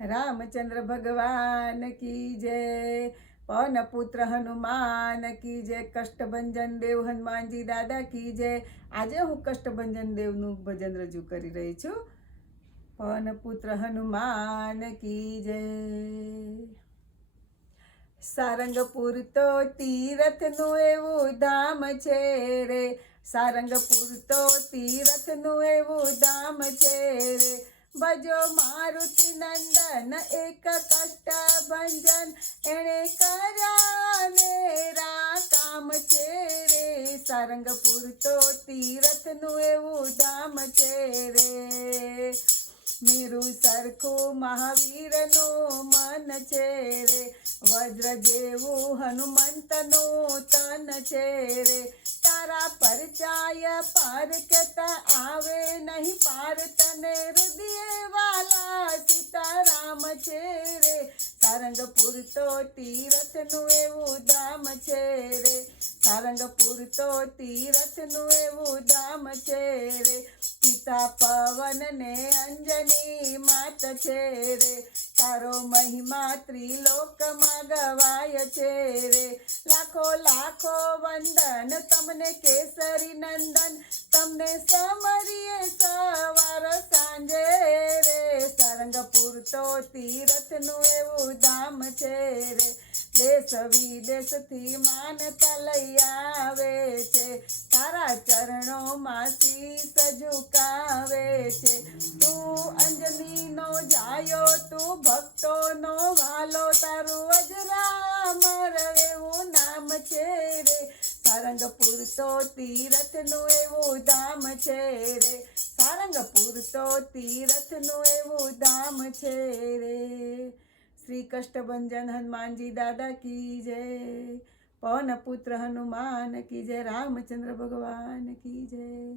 रामचंद्र भगवान की जय। पवन पुत्र हनुमान की जय। कष्टभंजन देव हनुमानजी दादा की जय। આજે હું કષ્ટભંજન દેવનું ભજન રજૂ કરી રહી છું. પવન પુત્ર હનુમાન કી જય. સારંગપુર તો તીરથનું એવું ધામ છે રે. સારંગપુર તો તીરથનું એવું ધામ છે રે. ભજો મારુતિ નંદન એક કષ્ટભંજન એણે કર્યા મેરા કામ છે રે. સારંગપુર તો તીરથનું એવું ધામ છે રે. મેરુ સરખું મહાવીરનું મન છે રે. વજ્ર જેવું હનુમંતનું તન છે રે. તારા પરચાય પાર કેતા આવે નહીં પાર. તને હૃદય વાલા સીતારામ છે રે. સારંગપુર તો તીરથનું એવું ધામ છે રે. સારંગપુર તો તીરથનું એવું ધામ છે રે. પિતા પવન ને અંજની માત છે રે. તારો મહિમા ત્રિલોકમાં ગવાય છે રે. લાખો લાખો વંદન તમને કેસરી નંદન. તમને સમરીએ સવાર સાંજે રે. સારંગપુર તો તીરથનું એવું ધામ છે રે. દેશ વિદેશથી માનતા લઈ આવે છે. તારા ચરણોમાં શીશ ઝુકાવે છે. તું અંજનીનો જાયો તું ભક્તોનો વાલો. તારું અજરામર એવું નામ છે રે. સારંગપુર તો તીરથનું એવું ધામ છે રે. સારંગપુર તો તીરથનું એવું ધામ છે રે. શ્રી કષ્ટભંજન હનુમાનજી દાદા કી જય. પવન પુત્ર હનુમાન કી જય. રામચંદ્ર ભગવાન કી જય.